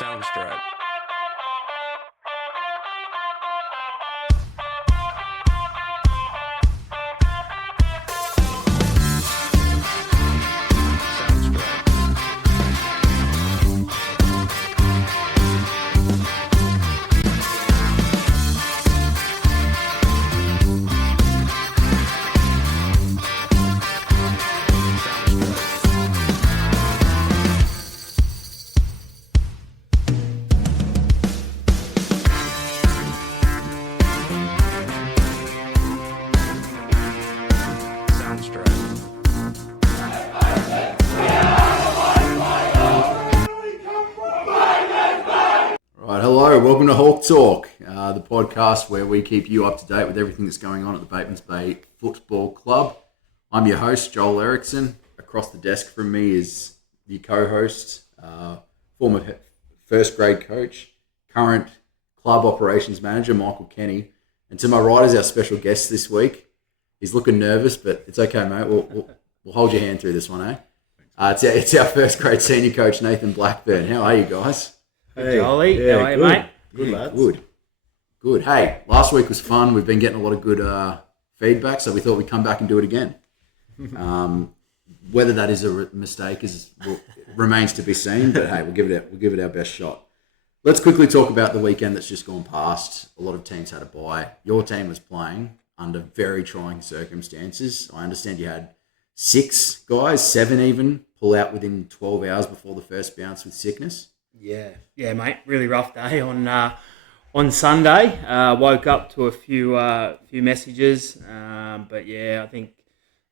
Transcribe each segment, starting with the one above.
Soundstripe. Hello, welcome to Hawk Talk, the podcast where we keep you up to date with everything that's going on at the Batemans Bay Football Club. I'm your host, Joel Erickson. Across the desk from me is the co-host, former first grade coach, current club operations manager, Michael Kenny. And to my right is our special guest this week. He's looking nervous, but it's okay, mate. We'll hold your hand through this one, eh? It's our first grade senior coach, Nathan Blackburn. How are you guys? Hey, Jolly. How are you, mate? Good, lads. Good. Hey, last week was fun. We've been getting a lot of good feedback, so we thought we'd come back and do it again. Whether that is a mistake remains to be seen, but hey, we'll give it our best shot. Let's quickly talk about the weekend that's just gone past. A lot of teams had a bye. Your team was playing under very trying circumstances. I understand you had 6 guys, 7 even, pull out within 12 hours before the first bounce with sickness. Yeah, mate. Really rough day on Sunday. Woke up to a few messages, but yeah, I think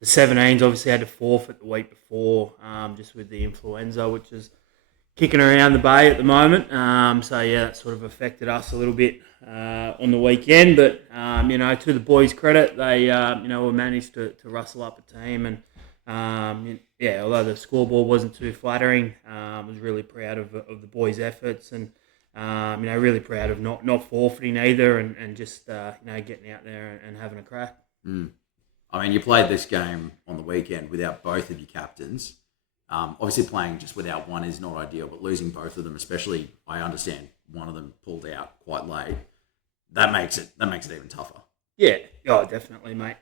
the 17s obviously had to forfeit the week before, just with the influenza, which is kicking around the bay at the moment. So yeah, that sort of affected us a little bit on the weekend. But to the boys' credit, they we managed to rustle up a team and. Although the scoreboard wasn't too flattering, I was really proud of the boys' efforts and, really proud of not forfeiting either and just, getting out there and having a crack. I mean, you played this game on the weekend without both of your captains. Obviously, playing just without one is not ideal, but losing both of them, especially, I understand one of them pulled out quite late. That makes it even tougher. Yeah, definitely, mate.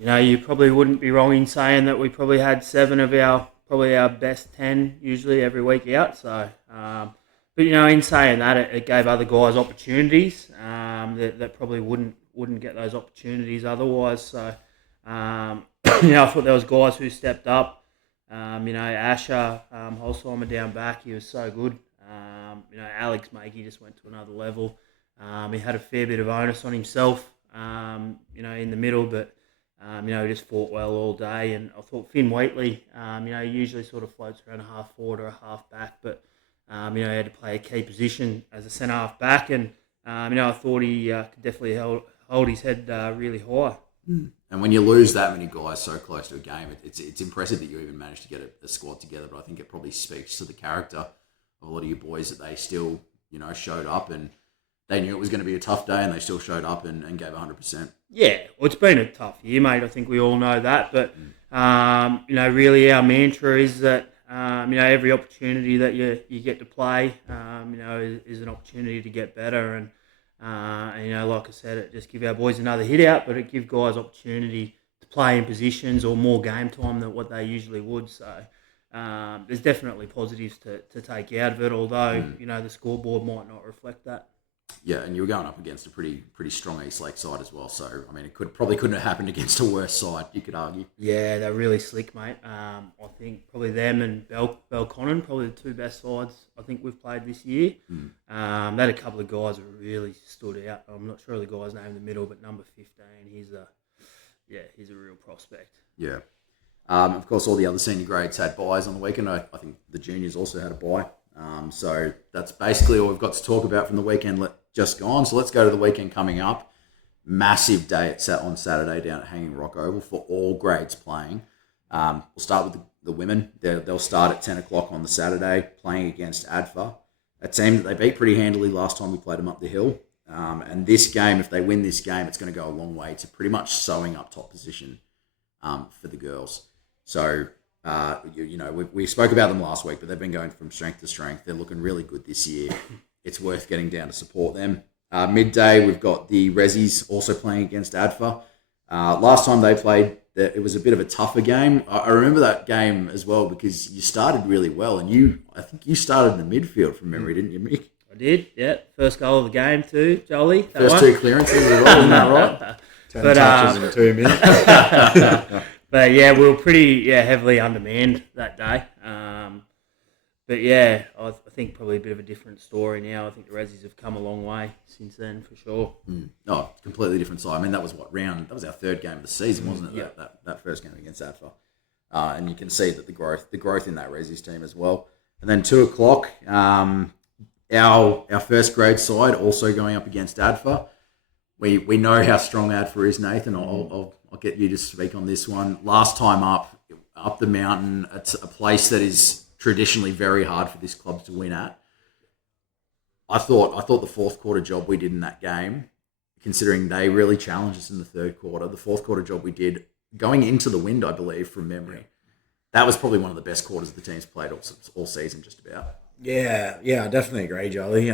You probably wouldn't be wrong in saying that we probably had 7 of our best 10 usually every week out. So, but in saying that, it gave other guys opportunities that probably wouldn't get those opportunities otherwise. So, I thought there was guys who stepped up. Asher Holsheimer down back, he was so good. Alex Makey just went to another level. He had a fair bit of onus on himself, in the middle, but. He just fought well all day, and I thought Finn Wheatley, he usually sort of floats around a half forward or a half back, but he had to play a key position as a centre half back, and I thought he could definitely hold his head really high. And when you lose that many guys so close to a game, it's impressive that you even managed to get a squad together. But I think it probably speaks to the character of a lot of your boys that they still showed up, and they knew it was going to be a tough day, and they still showed up and gave 100%. Yeah, well, it's been a tough year, mate. I think we all know that. But, really our mantra is that, every opportunity that you get to play, is an opportunity to get better. And like I said, it just give our boys another hit out, but it give guys opportunity to play in positions or more game time than what they usually would. So there's definitely positives to take out of it, although, the scoreboard might not reflect that. Yeah, and you were going up against a pretty strong East Lake side as well. So, I mean, it couldn't have happened against a worse side, you could argue. Yeah, they're really slick, mate. I think probably them and Belconnen, probably the 2 best sides I think we've played this year. They had a couple of guys who really stood out. I'm not sure of the guy's name in the middle, but number 15, he's a real prospect. Yeah. Of course, all the other senior grades had buys on the weekend. I think the juniors also had a buy. So that's basically all we've got to talk about from the weekend just gone. So let's go to the weekend coming up. Massive day on Saturday down at Hanging Rock Oval for all grades playing. We'll start with the women. They'll start at 10 o'clock on the Saturday playing against ADFA, a team that they beat pretty handily last time we played them up the hill. And this game, if they win this game, it's going to go a long way to pretty much sewing up top position for the girls. So We spoke about them last week, but they've been going from strength to strength. They're looking really good this year. It's worth getting down to support them. Midday, we've got the Rezzies also playing against ADFA. Last time they played, it was a bit of a tougher game. I remember that game as well because you started really well, and I think you started in the midfield from memory, didn't you, Mick? I did, yeah. First goal of the game too, Jolie. First two clearances as well, isn't that right? 10 touches in 2 minutes. But yeah, we were pretty heavily undermanned that day. But yeah, I think probably a bit of a different story now. I think the Rezzies have come a long way since then, for sure. Oh, completely different side. I mean, that was that was our third game of the season, wasn't it? Yeah. That first game against ADFA. And you can see that the growth in that Rezzies team as well. And then 2 o'clock, our first grade side also going up against ADFA. We know how strong ADFA is, Nathan. I'll get you to speak on this one. Last time up the mountain, it's a place that is traditionally very hard for this club to win at. I thought the fourth quarter job we did in that game, considering they really challenged us in the third quarter, the fourth quarter job we did going into the wind, I believe, from memory, that was probably one of the best quarters the team's played all season, just about. Yeah, I definitely agree, Jolly.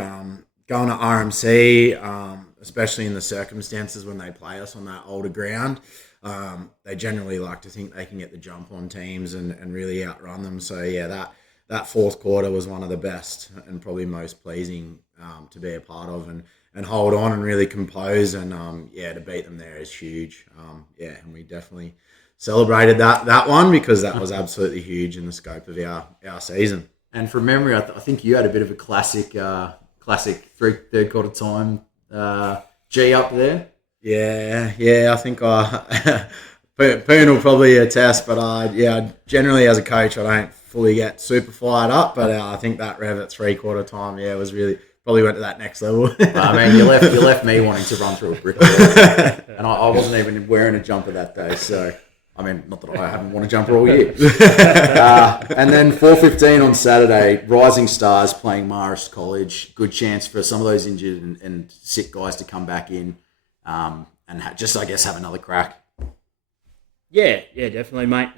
Going to RMC, especially in the circumstances when they play us on that older ground, they generally like to think they can get the jump on teams and really outrun them. So yeah, that fourth quarter was one of the best and probably most pleasing to be a part of and hold on and really compose and to beat them there is huge. And we definitely celebrated that one because that was absolutely huge in the scope of our season. And from memory, I think you had a bit of a classic third quarter time G up there. Yeah, I think Poon will probably attest, but generally as a coach, I don't fully get super fired up, but I think that rev at 3/4 time, was really probably went to that next level. I mean, you left me wanting to run through a brick wall, and I wasn't even wearing a jumper that day, so. I mean, not that I haven't worn a jumper all year. And then 4:15 on Saturday, Rising Stars playing Marist College. Good chance for some of those injured and sick guys to come back in and have another crack. Yeah, definitely, mate.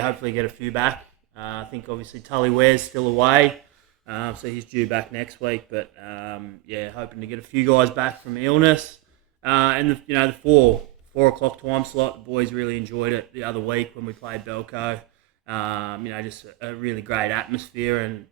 Hopefully get a few back. I think obviously Tully Ware's still away, so he's due back next week. But hoping to get a few guys back from illness. And the 4 o'clock time slot, the boys really enjoyed it the other week when we played Belco. Just a really great atmosphere, and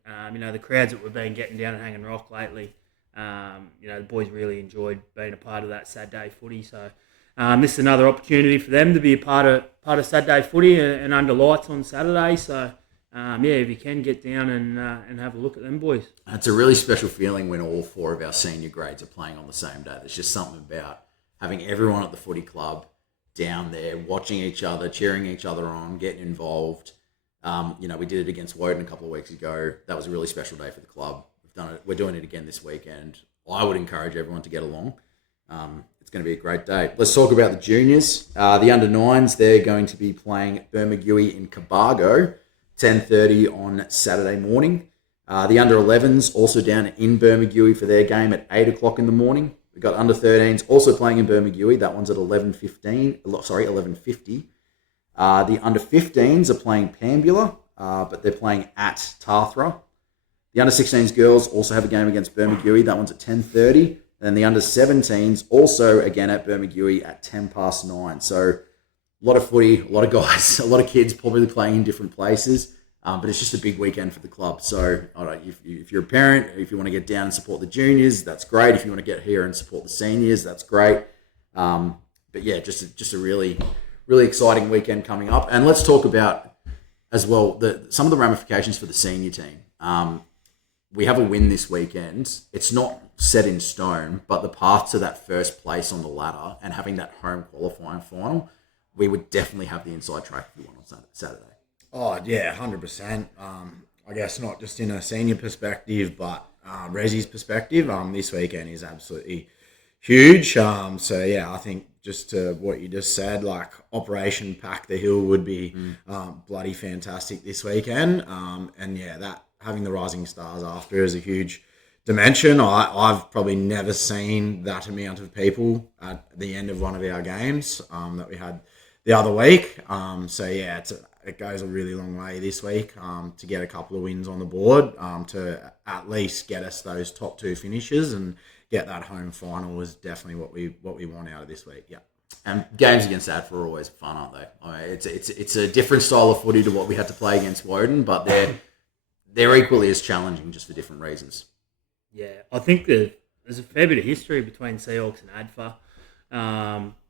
the crowds that we've been getting down at Hanging Rock lately. The boys really enjoyed being a part of that Saturday footy. So this is another opportunity for them to be a part of Saturday footy and under lights on Saturday. So if you can get down and have a look at them boys. It's a really special feeling when all 4 of our senior grades are playing on the same day. There's just something about having everyone at the footy club down there, watching each other, cheering each other on, getting involved. We did it against Woden a couple of weeks ago. That was a really special day for the club. We're doing it again this weekend. I would encourage everyone to get along. It's going to be a great day. Let's talk about the juniors. The under-9s, they're going to be playing at Bermagui in Cabargo, 10:30 on Saturday morning. The under-11s also down in Bermagui for their game at 8 o'clock in the morning. We've got under-13s also playing in Bermagui. That one's at 11:50. The under-15s are playing Pambula, but they're playing at Tarthra. The under-16s girls also have a game against Bermagui. That one's at 10:30. And then the under-17s also, again, at Bermagui at 9:10. So a lot of footy, a lot of guys, a lot of kids probably playing in different places. But it's just a big weekend for the club. So if you're a parent, if you want to get down and support the juniors, that's great. If you want to get here and support the seniors, that's great. Just a really, really exciting weekend coming up. And let's talk about as well some of the ramifications for the senior team. We have a win this weekend. It's not set in stone, but the path to that first place on the ladder and having that home qualifying final, we would definitely have the inside track if we won on Saturday. Oh, yeah, 100%. I guess not just in a senior perspective, but Rezzi's perspective, this weekend is absolutely huge. I think just to what you just said, like Operation Pack the Hill would be bloody fantastic this weekend. That having the Rising Stars after is a huge dimension. I've probably never seen that amount of people at the end of one of our games that we had the other week. It's it goes a really long way this week to get a couple of wins on the board to at least get us those top 2 finishes and get that home final is definitely what we want out of this week. Yeah. And games against Adfa are always fun, aren't they? I mean, it's a different style of footy to what we had to play against Woden, but they're equally as challenging, just for different reasons. Yeah, I think that there's a fair bit of history between Seahawks and ADFA.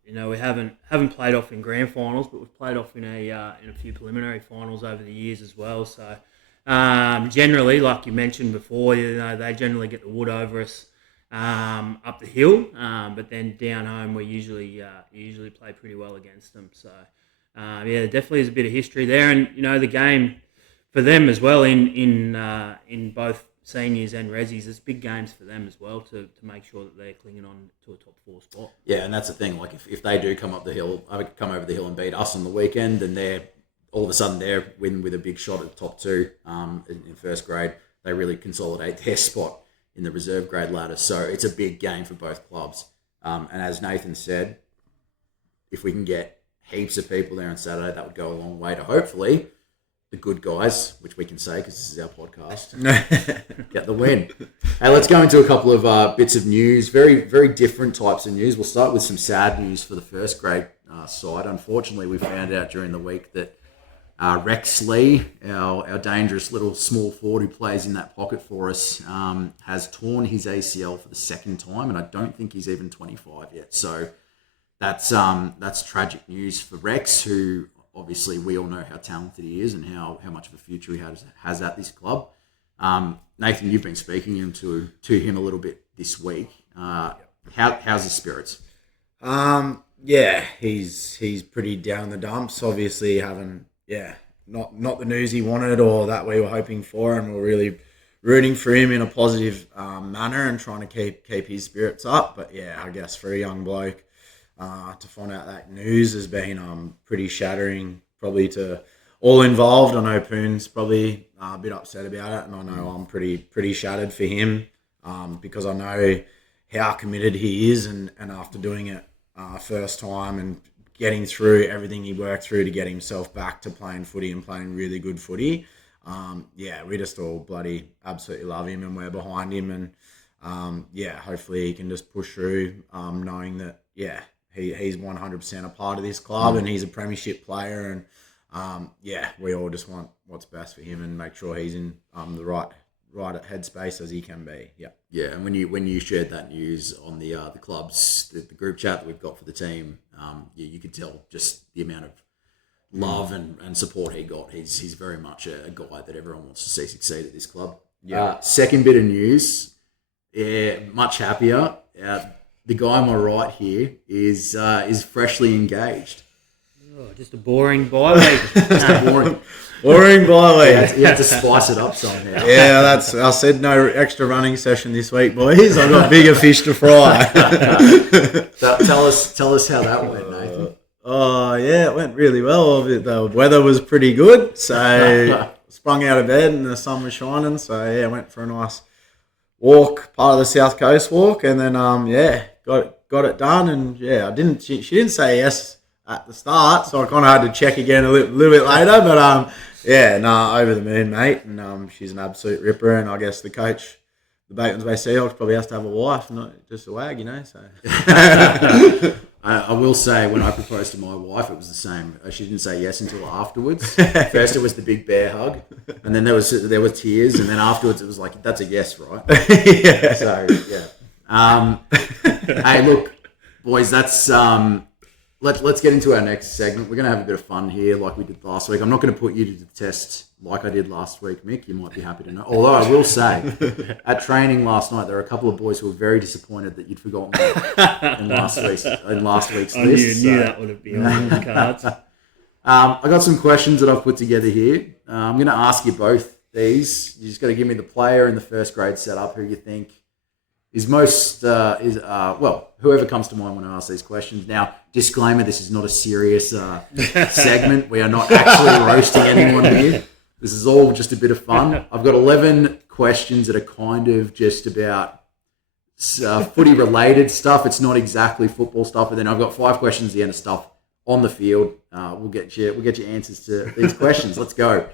We haven't played off in grand finals, but we've played off in a few preliminary finals over the years as well. So generally, like you mentioned before, they generally get the wood over us up the hill, but then down home we usually play pretty well against them. So there definitely is a bit of history there, and the game for them as well in both seniors and resis, it's big games for them as well to make sure that they're clinging on to a top 4 spot. Yeah, and that's the thing. Like if they do come over the hill and beat us on the weekend, then they're all of a sudden they're with a big shot at the top 2 in first grade. They really consolidate their spot in the reserve grade ladder. So it's a big game for both clubs. And as Nathan said, if we can get heaps of people there on Saturday, that would go a long way to hopefully the good guys, which we can say because this is our podcast, get the win. Hey, let's go into a couple of bits of news, very, very different types of news. We'll start with some sad news for the first grade side. Unfortunately, we found out during the week that Rex Lee, our dangerous little small forward who plays in that pocket for us, has torn his ACL for the second time, and I don't think he's even 25 yet. So that's tragic news for Rex, who obviously we all know how talented he is and how much of a future he has at this club. Nathan, you've been speaking to him a little bit this week. How's his spirits? Yeah, he's pretty down the dumps. Obviously, not the news he wanted or that we were hoping for, and we're really rooting for him in a positive manner and trying to keep his spirits up. But yeah, I guess for a young bloke to find out that news has been pretty shattering, probably to all involved. I know Poon's probably a bit upset about it, and I know I'm pretty shattered for him because I know how committed he is, and after doing it first time and getting through everything he worked through to get himself back to playing footy and playing really good footy. We just all bloody absolutely love him and we're behind him, and hopefully he can just push through, knowing that he's 100% a part of this club and he's a premiership player, and we all just want what's best for him and make sure he's in the right headspace as he can be. Yeah, and when you shared that news on the club's the group chat that we've got for the team, you could tell just the amount of love and support he got. He's very much a guy that everyone wants to see succeed at this club. Second bit of news, much happier. The guy on my right here is freshly engaged. Oh, just a boring bye week. Boring bye week. You had to spice it up somehow. Yeah, I said no extra running session this week, boys. I've got bigger fish to fry. Tell us how that went, Nathan. It went really well. The weather was pretty good, so sprung out of bed and the sun was shining. So I went for a nice walk, part of the South Coast walk, and then got it done. And she didn't say yes at the start, so I kind of had to check again a little bit later. But over the moon, mate, and she's an absolute ripper. And I guess the coach, the Batemans Bay Seahawks, probably has to have a wife, not just a wag, So I will say, when I proposed to my wife, it was the same. She didn't say yes until afterwards. First, it was the big bear hug, and then there were tears, and then afterwards, it was like, "That's a yes, right?" Yeah. So hey, look, boys, that's Let's get into our next segment. We're going to have a bit of fun here like we did last week. I'm not going to put you to the test like I did last week, Mick. You might be happy to know. Although I will say, at training last night, there were a couple of boys who were very disappointed that you'd forgotten me in last week's list. I knew that would have been on the cards. I got some questions that I've put together here. I'm going to ask you both these. You just got to give me the player in the first grade setup who you think is most, whoever comes to mind when I ask these questions. Now, disclaimer, this is not a serious segment. We are not actually roasting anyone here. This is all just a bit of fun. I've got 11 questions that are kind of just about footy-related stuff. It's not exactly football stuff. But then I've got 5 questions at the end of stuff on the field. We'll get you answers to these questions. Let's go.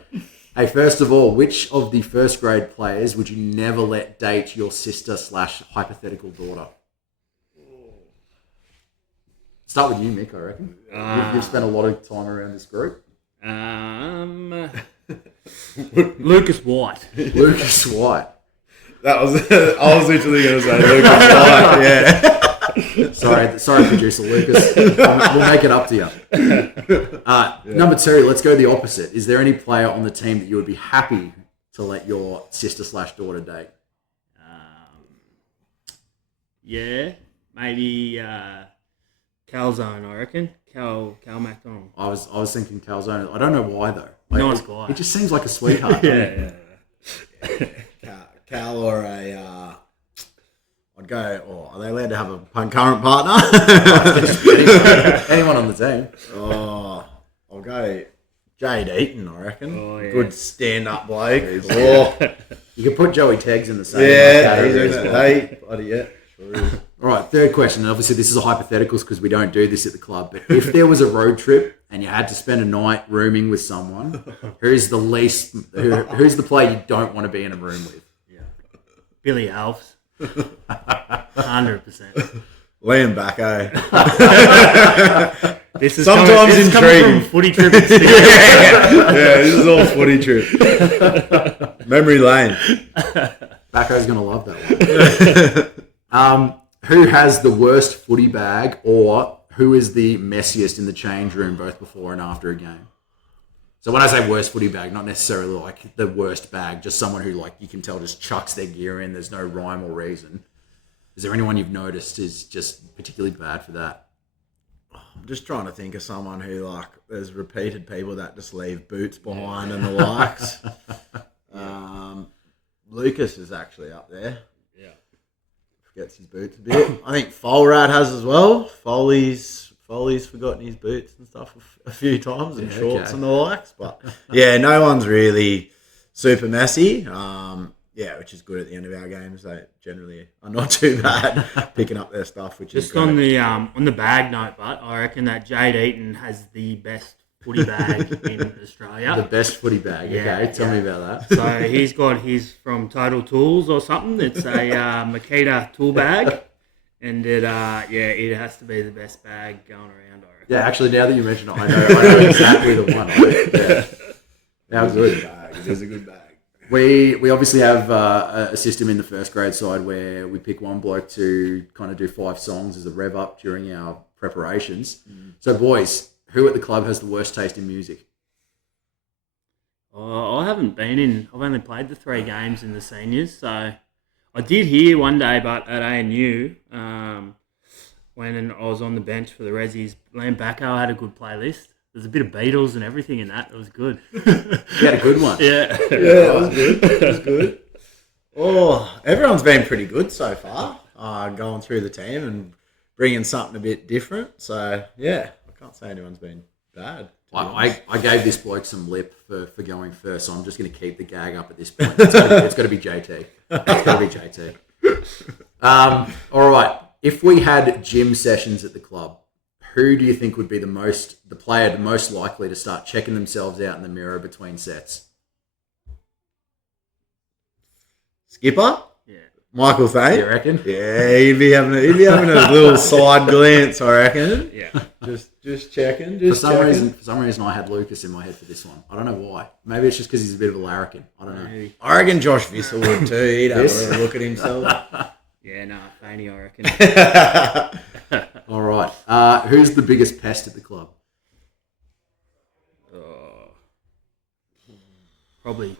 Hey, first of all, which of the first grade players would you never let date your sister / hypothetical daughter? Start with you, Mick, I reckon. You've spent a lot of time around this group. Lucas White. Lucas White. I was literally going to say Lucas White, yeah. Sorry, producer Lucas. We'll make it up to you. Number 2, let's go the opposite. Is there any player on the team that you would be happy to let your sister / daughter date? Yeah, maybe Calzone, I reckon. Cal McDonald. I was thinking Calzone. I don't know why though. Nice guy. He just seems like a sweetheart. Yeah. Cal or a... I'd go... are they allowed to have a current partner? Anyone on the team. I'll go Jade Eaton, I reckon. Oh, yeah. Good stand-up bloke. You can put Joey Teggs in the same category as as well. Hey, bloody yeah. Sure is. All right, third question. And obviously, this is a hypotheticals because we don't do this at the club. But if there was a road trip and you had to spend a night rooming with someone, who's the player you don't want to be in a room with? Billy Alves. 100%. Liam Backo. This is Sometimes coming intriguing. from footy trip. Yeah, this is all footy trip. Memory lane. Backo's going to love that one. Who has the worst footy bag or who is the messiest in the change room both before and after a game? So when I say worst footy bag, not necessarily like the worst bag, just someone who like you can tell just chucks their gear in. There's no rhyme or reason. Is there anyone you've noticed is just particularly bad for that? I'm just trying to think of someone who there's repeated people that just leave boots behind and the likes. Lucas is actually up there. Yeah. Forgets his boots a bit. I think Folrad has as well. Foley's forgotten his boots and stuff a few times and shorts and the likes. But yeah, no one's really super messy. Which is good at the end of our games. They generally are not too bad picking up their stuff, which is Just great. on the bag note, but I reckon that Jade Eaton has the best footy bag in Australia. The best footy bag. Okay, tell me about that. So he's got his from Total Tools or something. It's a Makita tool bag, and it has to be the best bag going around. I reckon. Yeah, actually, now that you mention it, I know exactly the one. How good. It is a good bag. We obviously have a system in the first grade side where we pick one bloke to kind of do 5 songs as a rev up during our preparations. So, boys, who at the club has the worst taste in music? I haven't been in. I've only played the 3 games in the seniors, so I did hear one day, but at ANU, when I was on the bench for the Rezzies, Liam Backo had a good playlist. There's a bit of Beatles and everything in that. It was good. You had a good one. Yeah. Yeah, it was good. It was good. Oh, everyone's been pretty good so far. Going through the team and bringing something a bit different. So yeah, I can't say anyone's been bad. I gave this bloke some lip for going first, so I'm just going to keep the gag up at this point. It's got to be JT. It's got to be JT. All right. If we had gym sessions at the club, who do you think would be the player most likely to start checking themselves out in the mirror between sets? Skipper? Yeah. Michael Thane? You reckon? Yeah, he'd be having a little side glance, I reckon. Yeah. Just checking. For some reason, I had Lucas in my head for this one. I don't know why. Maybe it's just because he's a bit of a larrikin. I don't know. Maybe. I reckon Josh Vissel would too. He'd have a look at himself. Yeah, no, Faney, I reckon. All right. Who's the biggest pest at the club? Probably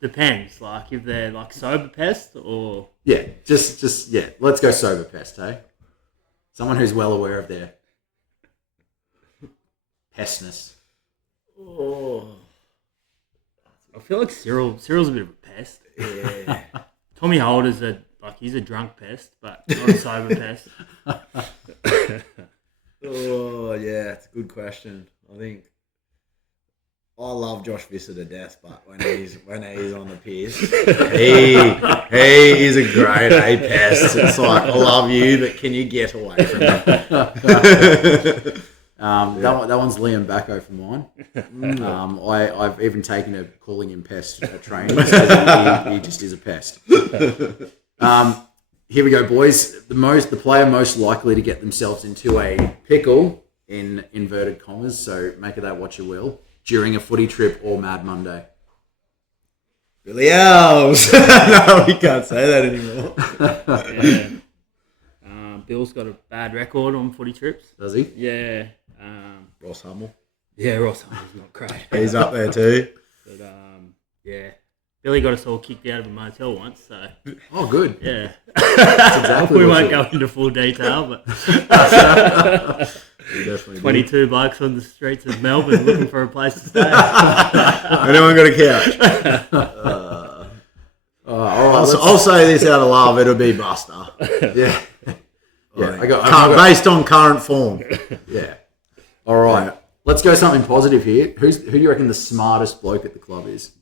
depends. Like if they're like sober pest or Yeah, just yeah. Let's go sober pest, hey? Someone who's well aware of their pestness. I feel like Cyril's a bit of a pest. Yeah. Tommy Holder's he's a drunk pest, but not a sober pest. Oh, yeah, it's a good question. I think I love Josh Visser to death, but when he's on the piss, he is a grade A pest. It's like, I love you, but can you get away from me? That one's Liam Bacco for mine. I've even taken to calling him pest at training. So he just is a pest. Here we go, boys. The player most likely to get themselves into a pickle, in inverted commas, so make of that what you will, during a footy trip or Mad Monday. Billy Elves. No, we can't say that anymore. Yeah. Bill's got a bad record on footy trips. Does he? Yeah. Ross Hummel. Yeah, Ross Hummels not great. He's up there too. But yeah, Billy got us all kicked out of a motel once. So Oh, good. yeah, That's exactly we what won't you- go into full detail, but He definitely did. 22 blokes on the streets of Melbourne looking for a place to stay. Anyone got a couch? All right, I'll say this out of love. It'll be Buster. yeah. Yeah, Based on current form. Yeah. All right. Yeah. Let's go something positive here. Who do you reckon the smartest bloke at the club is?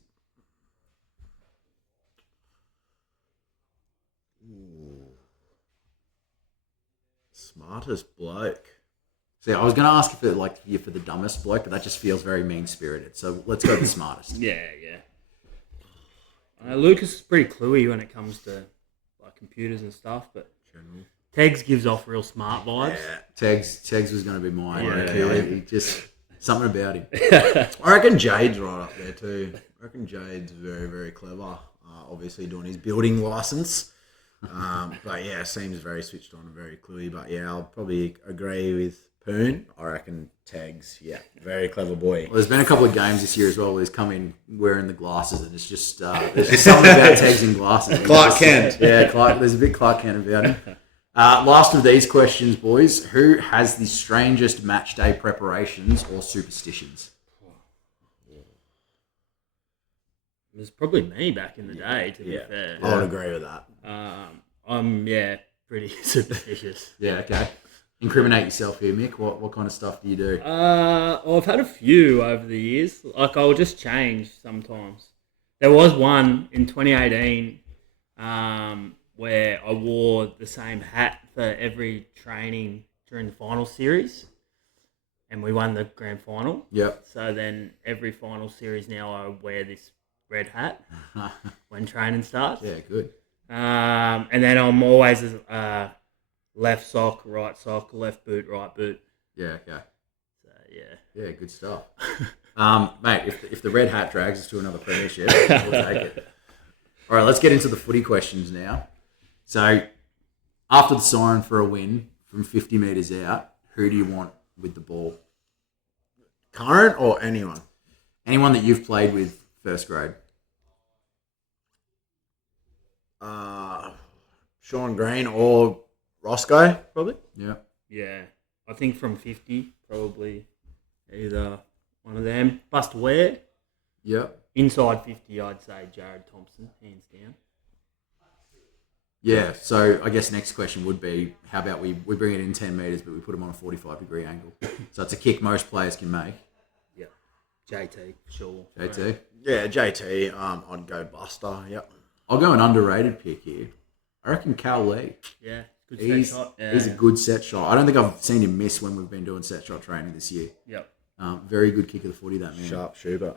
Smartest bloke. See, I was going to ask if you're for the dumbest bloke, but that just feels very mean-spirited. So let's go with the smartest. Yeah. Lucas is pretty cluey when it comes to like computers and stuff, but Tegs gives off real smart vibes. Yeah, Tegs was going to be mine. Yeah. He just something about him. I reckon Jade's right up there too. I reckon Jade's very, very clever. Obviously doing his building license. But yeah, seems very switched on and very cluey. But yeah, I'll probably agree with Poon. I reckon Tags, yeah, very clever boy. Well, there's been a couple of games this year as well where he's come in wearing the glasses, and it's just there's just something about Tags in glasses. Clark Kent. Yeah, there's a bit Clark Kent about him. Last of these questions, boys. Who has the strangest match day preparations or superstitions? It was probably me back in the day, to be fair. I would agree with that. I'm pretty superstitious. Yeah, okay. Incriminate yourself here, Mick. What kind of stuff do you do? I've had a few over the years. Like, I'll just change sometimes. There was one in 2018 where I wore the same hat for every training during the final series, and we won the grand final. Yep. So then every final series now I wear this red hat when training starts. Yeah, good. And then I'm always left sock, right sock, left boot, right boot. Yeah, okay. So yeah. Yeah, good stuff. Mate, if the red hat drags us to another premiership, we'll take it. All right, let's get into the footy questions now. So, after the siren for a win from 50 metres out, who do you want with the ball? Current or anyone? Anyone that you've played with first grade? Sean Green or Roscoe, probably. Yeah. Yeah. I think from 50, probably either one of them. Bust Ware. Yep. Inside 50, I'd say Jared Thompson, hands down. Yeah, so I guess next question would be, how about we bring it in 10 metres, but we put them on a 45-degree angle. So it's a kick most players can make. Yeah. JT, for sure. JT? Yeah, JT. I'd go Buster. Yep. I'll go an underrated pick here. I reckon Cal Lee. Yeah. Good He's set shot. Yeah. a good set shot. I don't think I've seen him miss when we've been doing set shot training this year. Yep. Very good kick of the footy, that man. Sharp shooter.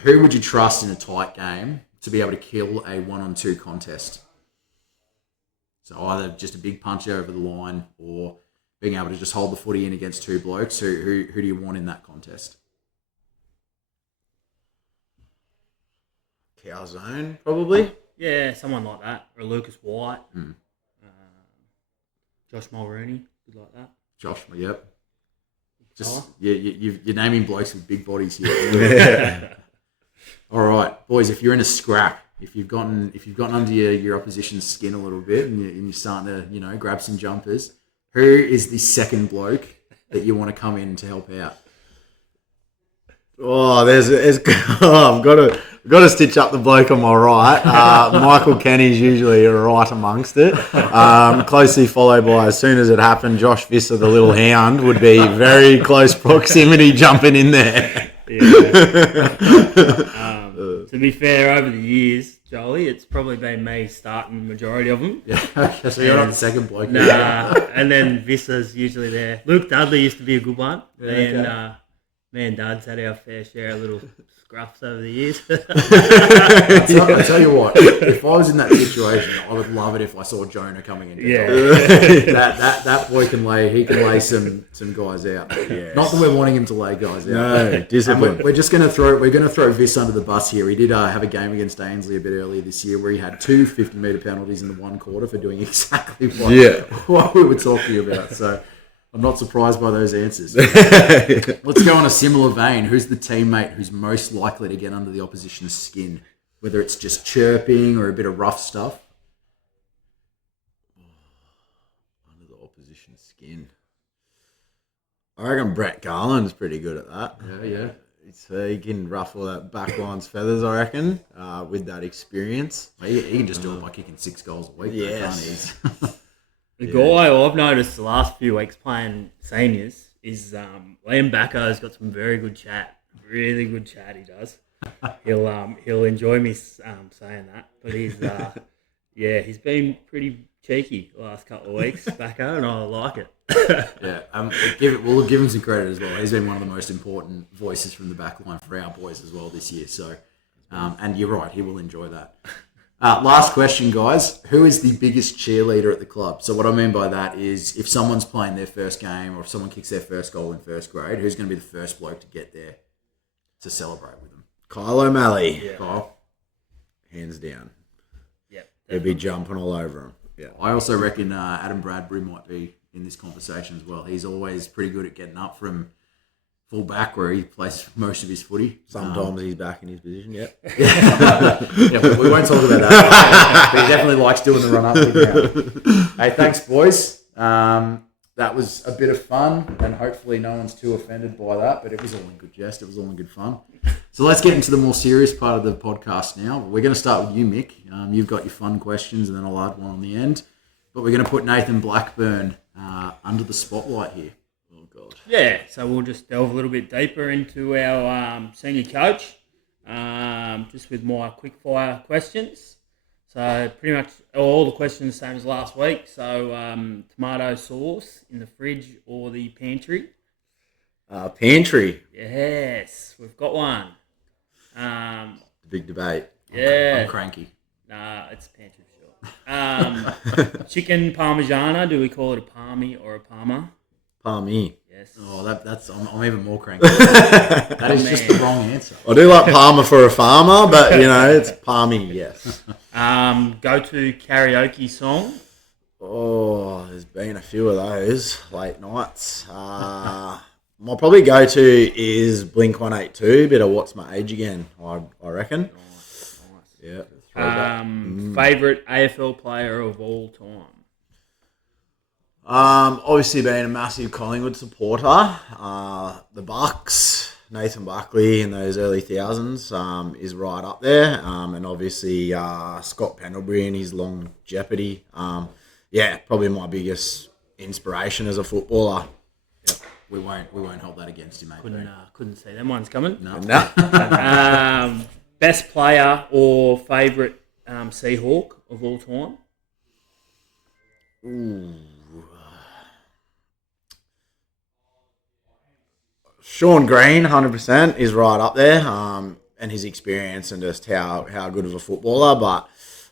Who would you trust in a tight game to be able to kill a 1-on-2 contest? So either just a big punch over the line or being able to just hold the footy in against two blokes. Who do you want in that contest? Calzone, probably. Yeah, someone like that. Or Lucas White. Mm. Josh Mulrooney. Good like that. Josh, yep. Just You're naming blokes with big bodies here. All right, boys. If you're in a scrap, if you've gotten under your opposition's skin a little bit, and you're starting to grab some jumpers, who is the second bloke that you want to come in to help out? Oh, I've got to stitch up the bloke on my right. Michael Kenny's usually right amongst it. Closely followed by, as soon as it happened, Josh Visser, the little hound, would be very close proximity jumping in there. Yeah. To be fair, over the years, Jolie, it's probably been me starting the majority of them. Yeah, okay, so you're not the second bloke. Nah, and then Vissa's usually there. Luke Dudley used to be a good one. And me and Dad's had our fair share of little scruffs over the years. I tell you what, if I was in that situation, I would love it if I saw Jonah coming in. Yeah. that boy can lay some guys out. Yes. Not that we're wanting him to lay guys out. No, discipline. We're just going to throw Viss under the bus here. He did have a game against Ainsley a bit earlier this year where he had two 50-metre penalties in the one quarter for doing exactly what we were talking about. So I'm not surprised by those answers. Let's go on a similar vein. Who's the teammate who's most likely to get under the opposition's skin? Whether it's just chirping or a bit of rough stuff. Under the opposition's skin. I reckon Brett Garland's pretty good at that. Yeah. He can ruffle that backline's feathers, I reckon, with that experience. He can just do it by kicking 6 goals a week. Yes. The guy I've noticed the last few weeks playing seniors is Liam Bacco's got some very good chat. Really good chat he does. He'll enjoy me saying that. But he's been pretty cheeky the last couple of weeks, Bacco, and I like it. We'll give him some credit as well. He's been one of the most important voices from the back line for our boys as well this year. So, and you're right, he will enjoy that. Last question, guys. Who is the biggest cheerleader at the club? So what I mean by that is if someone's playing their first game or if someone kicks their first goal in first grade, who's going to be the first bloke to get there to celebrate with them? Kyle O'Malley. Yeah. Kyle? Hands down. Yep. He'll be jumping all over him. Yeah. I also reckon Adam Bradbury might be in this conversation as well. He's always pretty good at getting up from full back where he plays most of his footy. Sometimes he's back in his position, Yeah, but we won't talk about that. But he definitely likes doing the run up. Hey, thanks, boys. That was a bit of fun, and hopefully no one's too offended by that, but it was all in good jest. It was all in good fun. So let's get into the more serious part of the podcast now. We're going to start with you, Mick. You've got your fun questions, and then I'll add one on the end. But we're going to put Nathan Blackburn under the spotlight here. Oh, God. Yeah, so we'll just delve a little bit deeper into our senior coach, just with more quick-fire questions. So pretty much all the questions the same as last week. So tomato sauce in the fridge or the pantry? Pantry. Yes, we've got one. Big debate. Yeah. I'm cranky. Nah, it's pantry for sure. Chicken parmigiana, do we call it a palmy or a parma? Palmy. Yes. Oh, that's I'm even more cranky. That is just the wrong answer. I do like Palmer for a farmer, but, it's Palmy, yes. Go-to karaoke song? Oh, there's been a few of those late nights. My probably go-to is Blink-182, bit of What's My Age Again, I reckon. Nice. Yeah. Favourite AFL player of all time? Obviously being a massive Collingwood supporter, the Bucks, Nathan Buckley in those early thousands is right up there, and obviously Scott Pendlebury and his longevity. Probably my biggest inspiration as a footballer. Yep. We won't hold that against you, mate. Couldn't see them ones coming. No. Best player or favourite Seahawk of all time? Ooh. Sean Green, 100%, is right up there, and his experience and just how good of a footballer. But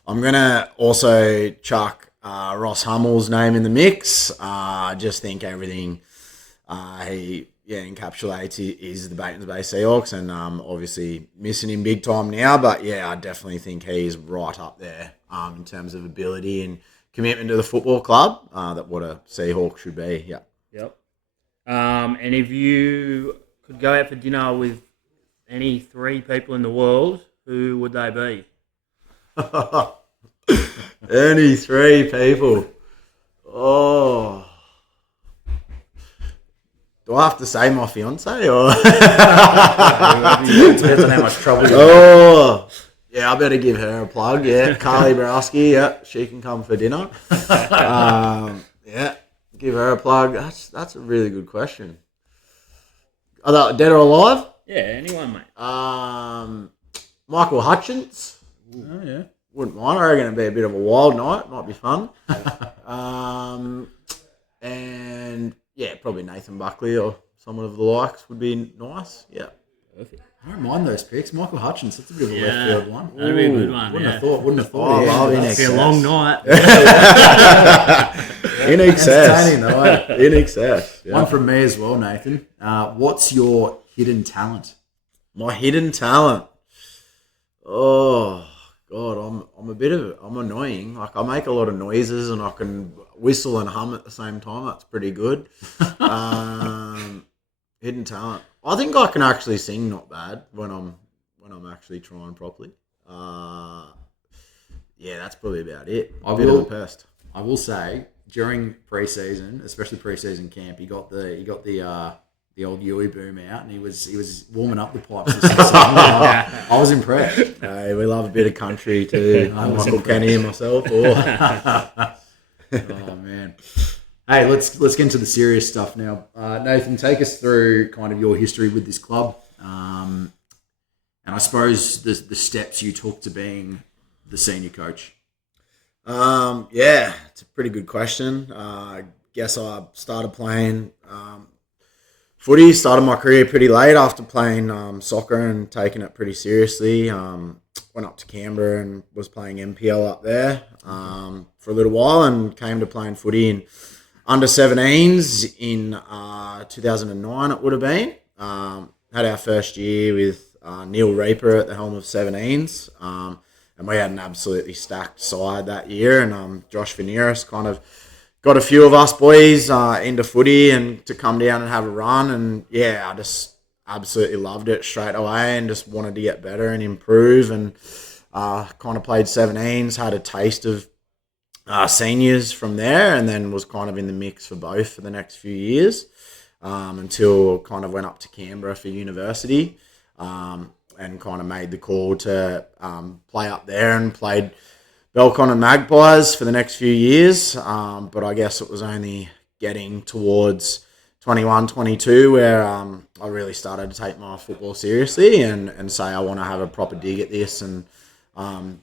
I'm going to also chuck Ross Hummel's name in the mix. Just think everything he encapsulates is the Batemans Bay Seahawks, and obviously missing him big time now. But, I definitely think he's right up there in terms of ability and commitment to the football club, that what a Seahawk should be, yeah. Yep. And if you could go out for dinner with any 3 people in the world, who would they be? Any 3 people. Oh. Do I have to say my fiance or? Depends on how much trouble you're in. Oh. Yeah, I better give her a plug. Yeah, Carly Borowski. Yeah, she can come for dinner. Give her a plug. That's a really good question. Are they dead or alive? Yeah, anyone, mate. Michael Hutchins. Oh, yeah. Wouldn't mind. I reckon it'd be a bit of a wild night. Might be fun. And yeah, probably Nathan Buckley or someone of the likes would be nice. Yeah. Perfect. I don't mind those picks. Michael Hutchins, that's a bit of a left field one. That'd be a good one. Wouldn't have thought. I love It'd be a long night. In excess. Entertaining though, eh? In excess. Yeah. One from me as well, Nathan. What's your hidden talent? My hidden talent. Oh God, I'm annoying. Like I make a lot of noises and I can whistle and hum at the same time. That's pretty good. Hidden talent. I think I can actually sing not bad when I'm actually trying properly. Yeah, that's probably about it. I will say during pre-season, especially pre-season camp, he got the old Yui boom out and he was warming up the pipes. I was impressed. Hey, we love a bit of country too. Michael Kenny and myself. Oh man. Hey, let's get into the serious stuff now. Nathan, take us through kind of your history with this club, and I suppose the steps you took to being the senior coach. Yeah, it's a pretty good question. I guess I started playing footy, started my career pretty late after playing soccer and taking it pretty seriously. Went up to Canberra and was playing NPL up there for a little while and came to playing footy in under 17s in 2009 it would have been. Had our first year with Neil Reaper at the helm of 17s. And we had an absolutely stacked side that year. And Josh Veneris kind of got a few of us boys into footy and to come down and have a run. And yeah, I just absolutely loved it straight away and just wanted to get better and improve. And kind of played 17s, had a taste of seniors from there, and then was kind of in the mix for both for the next few years until kind of went up to Canberra for university. And kind of made the call to play up there and played Belcon and Magpies for the next few years. But I guess it was only getting towards 21, 22 where I really started to take my football seriously and say I want to have a proper dig at this and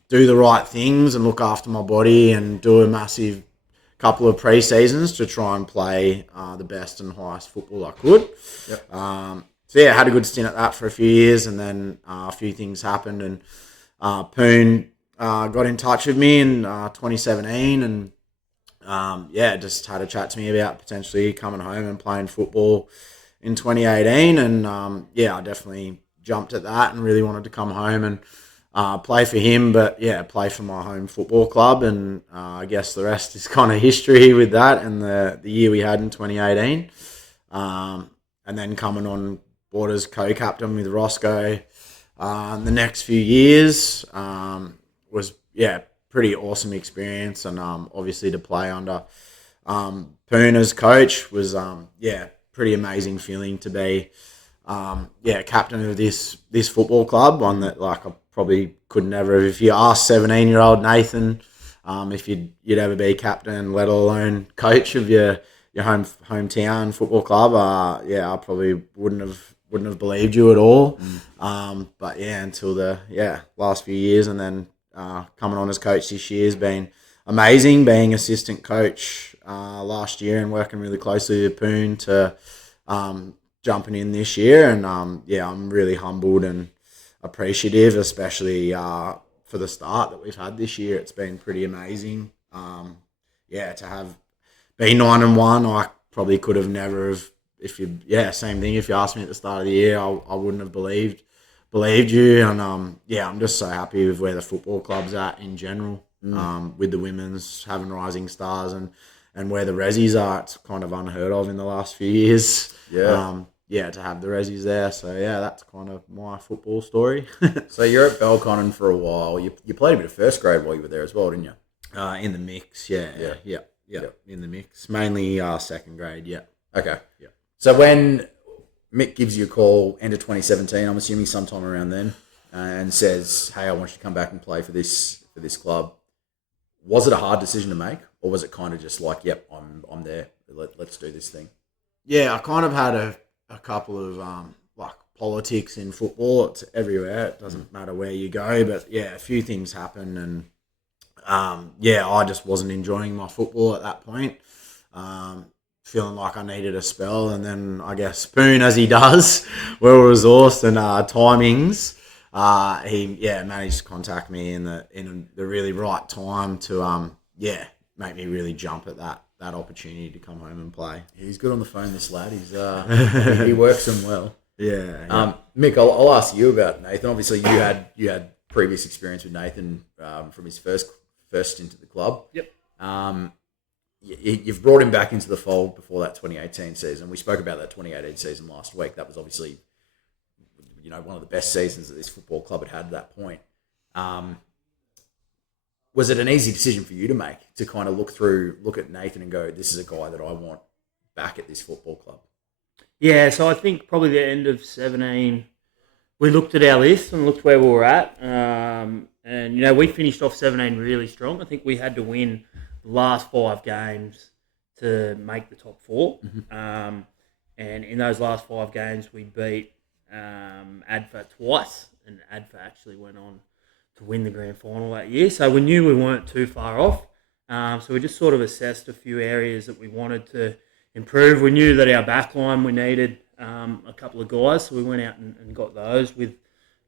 do the right things and look after my body and do a massive couple of pre-seasons to try and play the best and highest football I could. Yep. So yeah, I had a good stint at that for a few years, and then a few things happened, and Poon got in touch with me in 2017, and just had a chat to me about potentially coming home and playing football in 2018, and I definitely jumped at that and really wanted to come home and play for him, but yeah, play for my home football club, and I guess the rest is kind of history with that and the year we had in 2018, and then coming on board as co-captain with Roscoe the next few years was pretty awesome experience, and obviously to play under Poon as coach was pretty amazing feeling to be captain of this football club, one that like I probably could never have. If you asked 17-year-old Nathan if you'd ever be captain, let alone coach of your hometown football club, I probably wouldn't have believed you at all. But until the last few years, and then coming on as coach this year has been amazing. Being assistant coach last year and working really closely with Poon to jumping in this year, and I'm really humbled and appreciative, especially for the start that we've had this year. It's been pretty amazing. To have been 9-1, I probably could have never have. Same thing. If you asked me at the start of the year, I wouldn't have believed you. And I'm just so happy with where the football club's at in general. With the women's having rising stars and where the Rezzies are, it's kind of unheard of in the last few years. To have the Rezzies there. So that's kind of my football story. So you're at Belconnen for a while. You played a bit of first grade while you were there as well, didn't you? In the mix, in the mix, mainly second grade. Yeah. Okay. Yeah. So when Mick gives you a call end of 2017, I'm assuming sometime around then, and says, "Hey, I want you to come back and play for this club." Was it a hard decision to make, or was it kind of just like, "Yep, I'm there. Let's do this thing"? Yeah, I kind of had a couple of politics in football. It's everywhere. It doesn't matter where you go. But yeah, a few things happen, and I just wasn't enjoying my football at that point. Feeling like I needed a spell, and then I guess Spoon, as he does, well-resourced and timings, he managed to contact me in the really right time to make me really jump at that opportunity to come home and play. Yeah, he's good on the phone, this lad. He's he works them well. Yeah. Mick, I'll ask you about Nathan. Obviously, you had previous experience with Nathan from his first stint at the club. Yep. You've brought him back into the fold before that 2018 season. We spoke about that 2018 season last week. That was obviously, one of the best seasons that this football club had at that point. Was it an easy decision for you to make to kind of look at Nathan and go, this is a guy that I want back at this football club? Yeah, so I think probably the end of 17, we looked at our list and looked where we were at. And, we finished off 17 really strong. I think we had to win the last 5 games to make the top 4. Mm-hmm. And in those last 5 games, we beat ADFA twice. And ADFA actually went on to win the grand final that year. So we knew we weren't too far off. So we just sort of assessed a few areas that we wanted to improve. We knew that our back line, we needed a couple of guys. So we went out and got those with,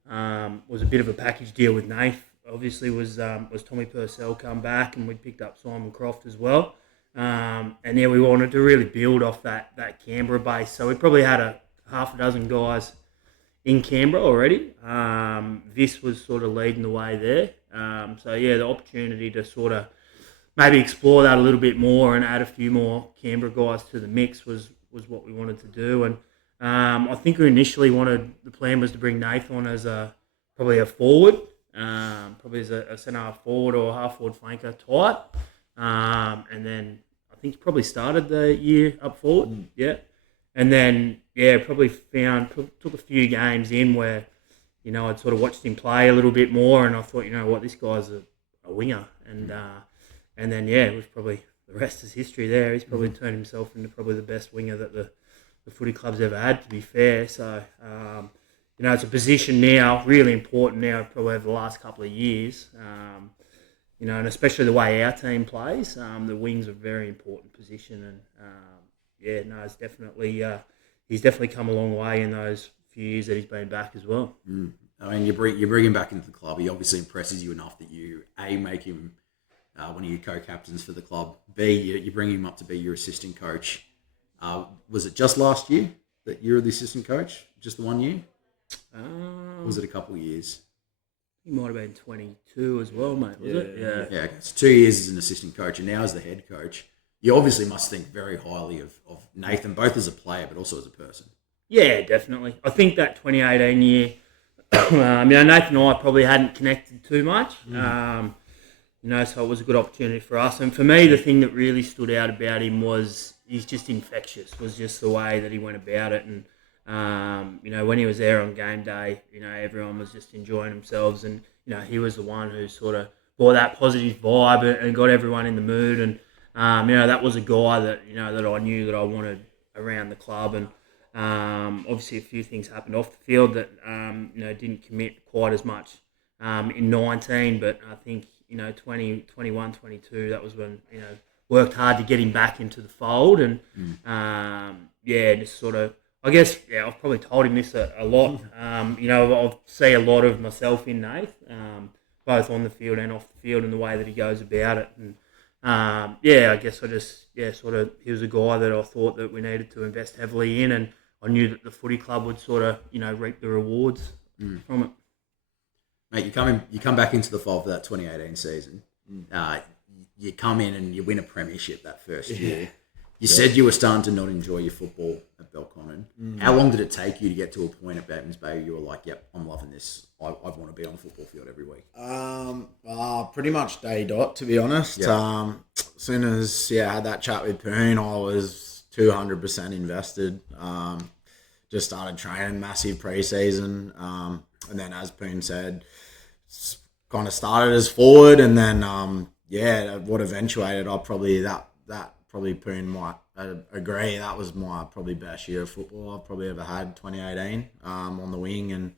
was a bit of a package deal with Nath. Obviously was Tommy Purcell come back, and we picked up Simon Croft as well. We wanted to really build off that Canberra base. So we probably had a half a dozen guys in Canberra already. This was sort of leading the way there. The opportunity to sort of maybe explore that a little bit more and add a few more Canberra guys to the mix was what we wanted to do. And I think we initially the plan was to bring Nathan on as probably a forward, probably as a centre-half forward or a half-forward flanker type. And then I think he probably started the year up forward, yeah. And then, probably took a few games in where, I'd sort of watched him play a little bit more, and I thought, this guy's a winger. And then, it was probably, the rest is history there. He's probably turned himself into probably the best winger that the footy club's ever had, to be fair. So, it's a position now, really important now, probably over the last couple of years. And especially the way our team plays, the wing's a very important position. And, it's definitely, he's definitely come a long way in those few years that he's been back as well. I mean, you bring him back into the club. He obviously impresses you enough that you, A, make him one of your co-captains for the club. B, you bring him up to be your assistant coach. Was it just last year that you were the assistant coach? Just the 1 year? Or was it a couple of years? He might have been 22 as well, mate, was it? Yeah. Yeah, it's 2 years as an assistant coach, and now as the head coach. You obviously must think very highly of Nathan, both as a player but also as a person. Yeah, definitely. I think that 2018 year, Nathan and I probably hadn't connected too much. So it was a good opportunity for us. And for me, the thing that really stood out about him was he's just infectious, was just the way that he went about it. And, when he was there on game day, everyone was just enjoying themselves. And, he was the one who sort of brought that positive vibe and got everyone in the mood. And, that was a guy that, that I knew that I wanted around the club. And obviously a few things happened off the field that, didn't commit quite as much in 19. But I think, 20, 21, 22, that was when, worked hard to get him back into the fold. And, just sort of, I guess, I've probably told him this a lot. I see a lot of myself in Nath, both on the field and off the field, and the way that he goes about it. And, I guess I just, sort of, he was a guy that I thought that we needed to invest heavily in, and I knew that the footy club would sort of, reap the rewards from it. Mate, you come back into the fold for that 2018 season. You come in and you win a premiership that first year. You said you were starting to not enjoy your football at Belconnen. How long did it take you to get to a point at Batemans Bay where you were like, yep, I'm loving this. I want to be on the football field every week? Pretty much day dot, to be honest. As soon as I had that chat with Poon, I was 200% invested. Just started training, massive pre-season. And then, as Poon said, kind of started as forward, and then what eventuated, probably Poon might agree. That was my probably best year of football I've probably ever had, 2018, on the wing. And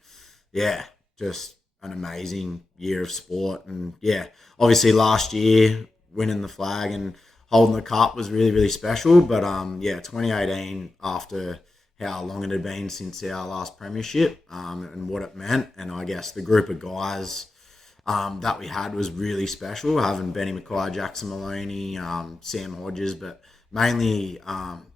yeah, just an amazing year of sport. And yeah, obviously last year winning the flag and holding the cup was really, really special. But yeah, 2018, after how long it had been since our last premiership, and what it meant, and I guess the group of guys that we had was really special. Having Benny Mackay, Jackson Maloney, Sam Hodges, but mainly,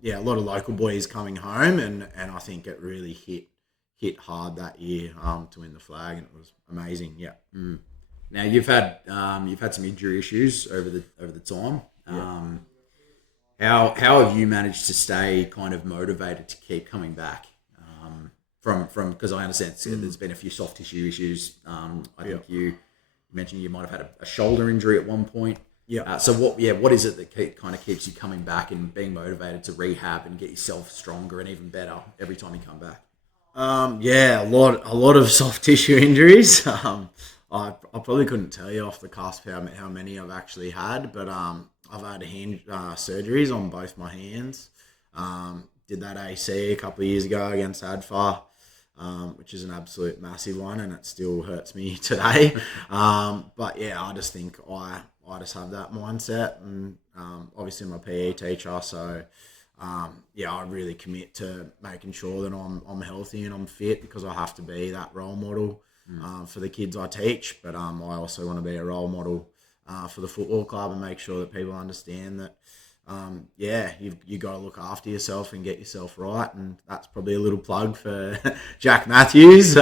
yeah, a lot of local boys coming home, and I think it really hit hard that year to win the flag, and it was amazing. Yeah. Now you've had some injury issues over the time. How have you managed to stay kind of motivated to keep coming back? From because I understand there's been a few soft tissue issues. I think you mentioned you might have had a shoulder injury at one point. Yeah. So what is it that kind of keeps you coming back and being motivated to rehab and get yourself stronger and even better every time you come back? Yeah, a lot of soft tissue injuries. I probably couldn't tell you off the cusp how many I've actually had, but I've had hand surgeries on both my hands. Did that AC a couple of years ago against ADFA, which is an absolute massive one, and it still hurts me today. But yeah, I just think I just have that mindset, and obviously I'm a PE teacher, so yeah, I really commit to making sure that I'm healthy and I'm fit, because I have to be that role model for the kids I teach. But I also want to be a role model for the football club and make sure that people understand that yeah, you got to look after yourself and get yourself right. And that's probably a little plug for Jack Matthews. So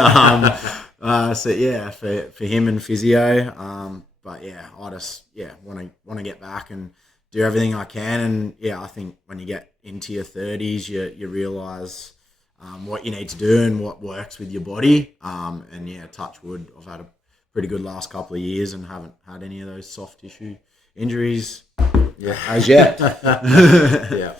yeah, for him and physio. But yeah, I just want to get back and do everything I can. And yeah, I think when you get into your 30s, you realise what you need to do and what works with your body. And yeah, touch wood, I've had a pretty good last couple of years and haven't had any of those soft tissue injuries as yet. Yeah.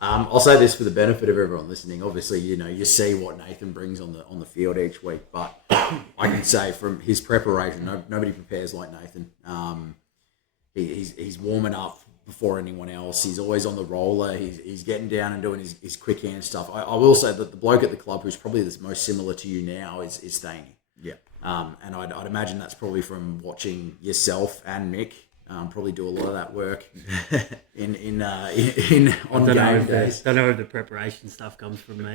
I'll say this for the benefit of everyone listening. Obviously, you see what Nathan brings on the field each week, but I can say from his preparation, nobody prepares like Nathan. He's warming up before anyone else. He's always on the roller. He's getting down and doing his quick hand stuff. I will say that the bloke at the club who's probably the most similar to you now is Staney. Yeah. And I'd imagine that's probably from watching yourself and Mick probably do a lot of that work on game days. Don't know if the preparation stuff comes from me.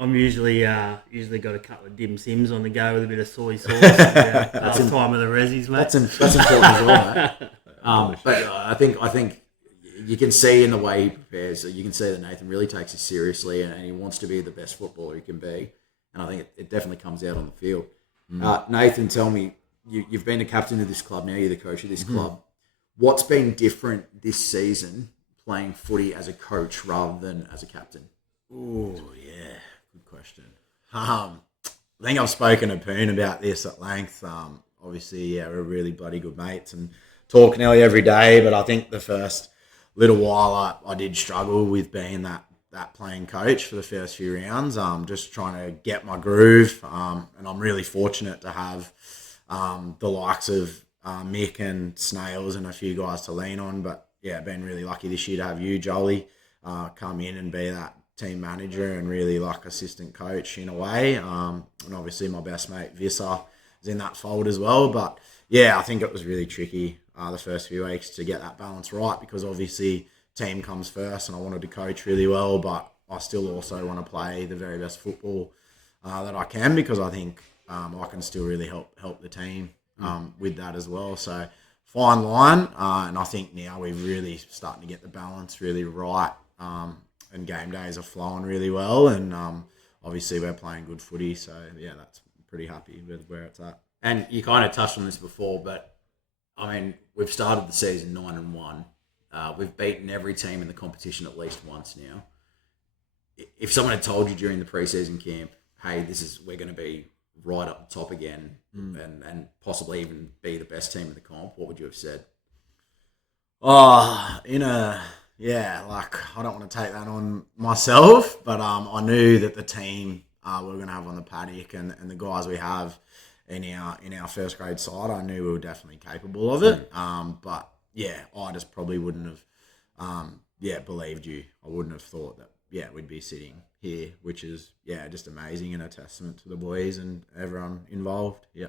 I'm usually got a couple of dim sims on the go with a bit of soy sauce. That's time of the resis, mate. That's important as well, mate. But I think you can see in the way he prepares, you can see that Nathan really takes it seriously and he wants to be the best footballer he can be. And I think it definitely comes out on the field. Nathan, tell me, you've been a captain of this club, now you're the coach of this club. What's been different this season playing footy as a coach rather than as a captain? Oh, yeah, good question. I think I've spoken to Poon about this at length. Obviously, yeah, we're really bloody good mates and talk nearly every day, but I think the first little while I did struggle with being that playing coach for the first few rounds, just trying to get my groove. And I'm really fortunate to have the likes of Mick and Snails and a few guys to lean on. But yeah, been really lucky this year to have you, Jolie, come in and be that team manager and really like assistant coach in a way. And obviously my best mate, Visser, is in that fold as well. But yeah, I think it was really tricky the first few weeks to get that balance right, because obviously team comes first and I wanted to coach really well, but I still also want to play the very best football that I can, because I think I can still really help the team with that as well. So fine line, and I think now we're really starting to get the balance really right, and game days are flowing really well, and obviously we're playing good footy, so yeah, that's pretty happy with where it's at. And you kind of touched on this before, but I mean, we've started the season 9-1. We've beaten every team in the competition at least once now. If someone had told you during the preseason camp, hey, we're going to be right up the top again and possibly even be the best team in the comp, what would you have said? I don't want to take that on myself, but I knew that the team we're going to have on the paddock and the guys we have in our first grade side, I knew we were definitely capable of it. But yeah, I just probably wouldn't have believed you. I wouldn't have thought that, we'd be sitting here, which is, just amazing and a testament to the boys and everyone involved. Yeah.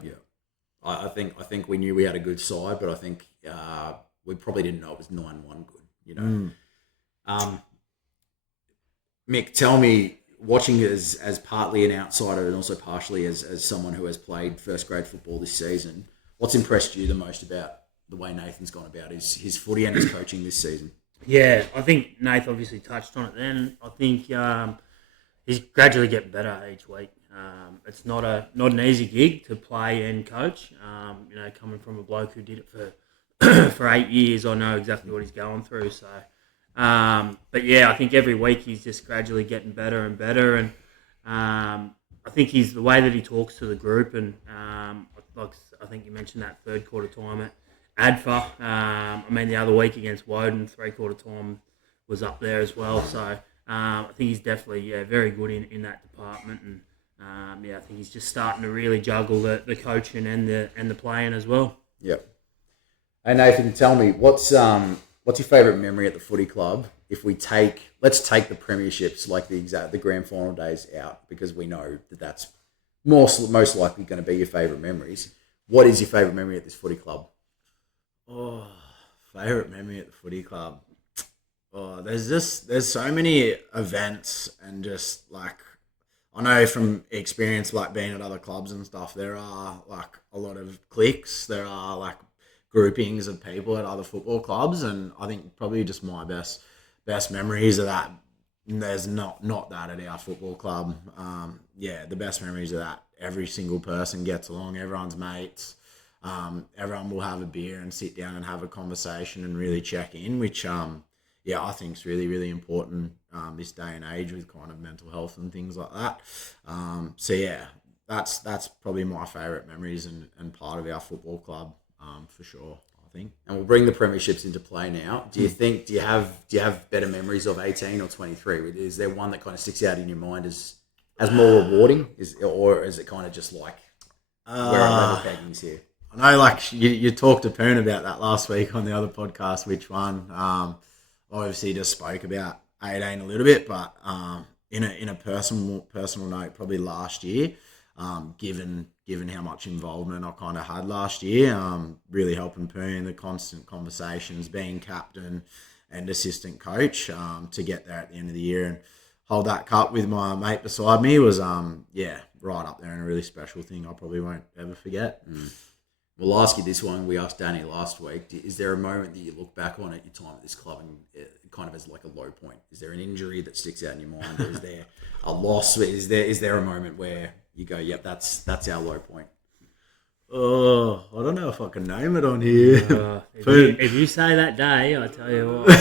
I think we knew we had a good side, but I think we probably didn't know it was 9-1 good, Mick, tell me, watching it as partly an outsider and also partially as someone who has played first grade football this season, what's impressed you the most about the way Nathan's gone about his footy and his coaching this season? Yeah, I think Nath obviously touched on it then. I think he's gradually getting better each week. It's not an easy gig to play and coach. Coming from a bloke who did it for 8 years, I know exactly what he's going through. So, but yeah, I think every week he's just gradually getting better and better. And I think the way that he talks to the group, and like I think you mentioned that third quarter time at ADFA. The other week against Woden, 3/4 time was up there as well. So I think he's definitely very good in that department. And I think he's just starting to really juggle the coaching and the playing as well. Yep. Hey Nathan, tell me what's your favourite memory at the footy club? If let's take the premierships, like the grand final days out, because we know that's most likely going to be your favourite memories. What is your favourite memory at this footy club? Oh, favourite memory at the footy club. Oh, there's so many events, and just like, I know from experience, like being at other clubs and stuff, there are like a lot of cliques. There are like groupings of people at other football clubs, and I think probably just my best memories of that. There's not that at our football club. The best memories of that. Every single person gets along. Everyone's mates. Everyone will have a beer and sit down and have a conversation and really check in, which I think is really, really important this day and age with kind of mental health and things like that. That's probably my favourite memories and part of our football club for sure, I think. And we'll bring the premierships into play now. Do you have better memories of 18 or 23? Is there one that kind of sticks out in your mind as more rewarding, or is it kind of just like where our level pegging's here? I know, like you talked to Poon about that last week on the other podcast. Which one? Obviously, just spoke about 18 a little bit, but in a personal note, probably last year, given how much involvement I kind of had last year, really helping Poon, the constant conversations, being captain and assistant coach, to get there at the end of the year and hold that cup with my mate beside me was right up there, and a really special thing I probably won't ever forget. We'll ask you this one. We asked Danny last week. Is there a moment that you look back on at your time at this club and kind of as like a low point? Is there an injury that sticks out in your mind? Or is there a loss? Is there a moment where you go, yep, that's our low point? Oh, I don't know if I can name it on here. If you say that day, I tell you what.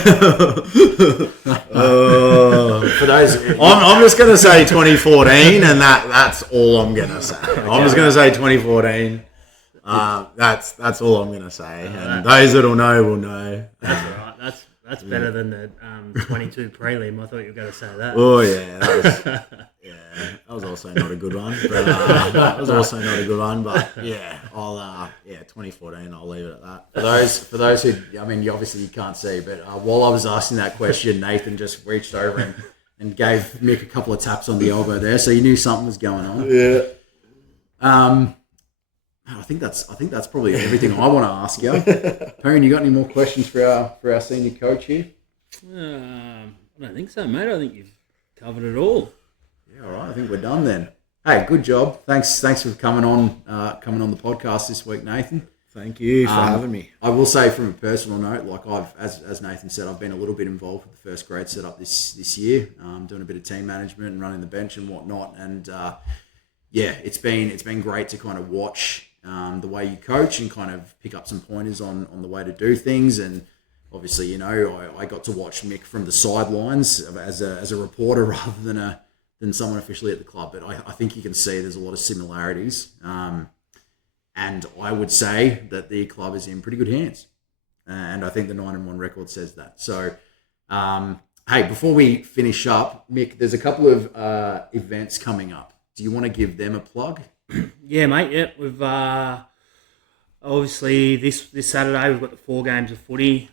For those, I'm just going to say 2014, and that's all I'm going to say. I'm just going to say 2014. That's all I'm gonna say, and those that'll know will know. That's all right. That's better than the 22 prelim. I thought you were going to say that. Oh yeah, that was also not a good one. But I'll 2014. I'll leave it at that. For those who, you obviously you can't see, but while I was asking that question, Nathan just reached over and gave Mick a couple of taps on the elbow there, so you knew something was going on. Yeah. I think that's probably everything I want to ask you. Perrin, you got any more questions for our senior coach here? I don't think so, mate. I think you've covered it all. Yeah, all right. I think we're done then. Hey, good job. Thanks for coming on the podcast this week, Nathan. Thank you for having me. I will say from a personal note, like as Nathan said, I've been a little bit involved with the first grade setup this year, doing a bit of team management and running the bench and whatnot. And it's been great to kind of watch the way you coach and kind of pick up some pointers on the way to do things. And obviously, I got to watch Mick from the sidelines as a reporter rather than someone officially at the club. But I think you can see there's a lot of similarities. And I would say that the club is in pretty good hands. And I think the 9-1 record says that. So, hey, before we finish up, Mick, there's a couple of events coming up. Do you want to give them a plug? Yeah, mate. Yeah, we've obviously this Saturday we've got the 4 games of footy.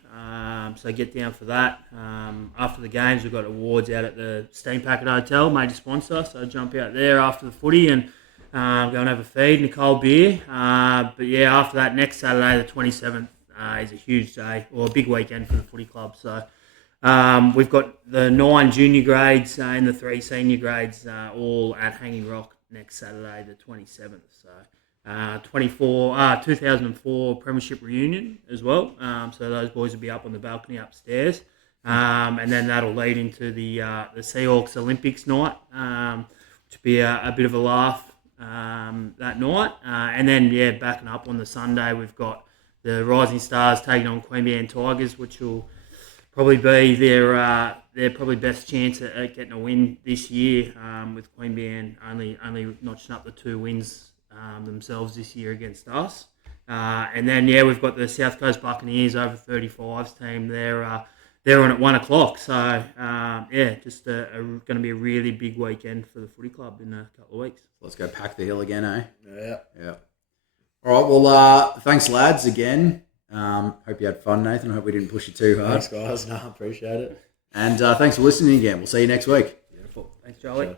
So get down for that. After the games, we've got awards out at the Steam Packet Hotel, major sponsor. So jump out there after the footy and go and have a feed and a cold beer. But yeah, after that, next Saturday, the 27th, is a huge day or a big weekend for the footy club. So we've got the 9 junior grades and the 3 senior grades all at Hanging Rock next Saturday, the 27th. So 2004 Premiership reunion as well. So those boys will be up on the balcony upstairs. And then that'll lead into the Seahawks Olympics night, which will be a bit of a laugh that night. And then, yeah, backing up on the Sunday, we've got the Rising Stars taking on Queanbeyan Tigers, which will probably be their probably best chance at getting a win this year, with Queanbeyan only notching up the 2 wins themselves this year against us. And then, yeah, we've got the South Coast Buccaneers over 35s team. They're on at 1 o'clock. So, yeah, just going to be a really big weekend for the footy club in a couple of weeks. Let's go pack the hill again, eh? Yeah. All right, well, thanks, lads, again. Hope you had fun, Nathan. I hope we didn't push you too hard. Thanks, guys. No, appreciate it. And thanks for listening again. We'll see you next week. Beautiful. Thanks, Jolie. Sure.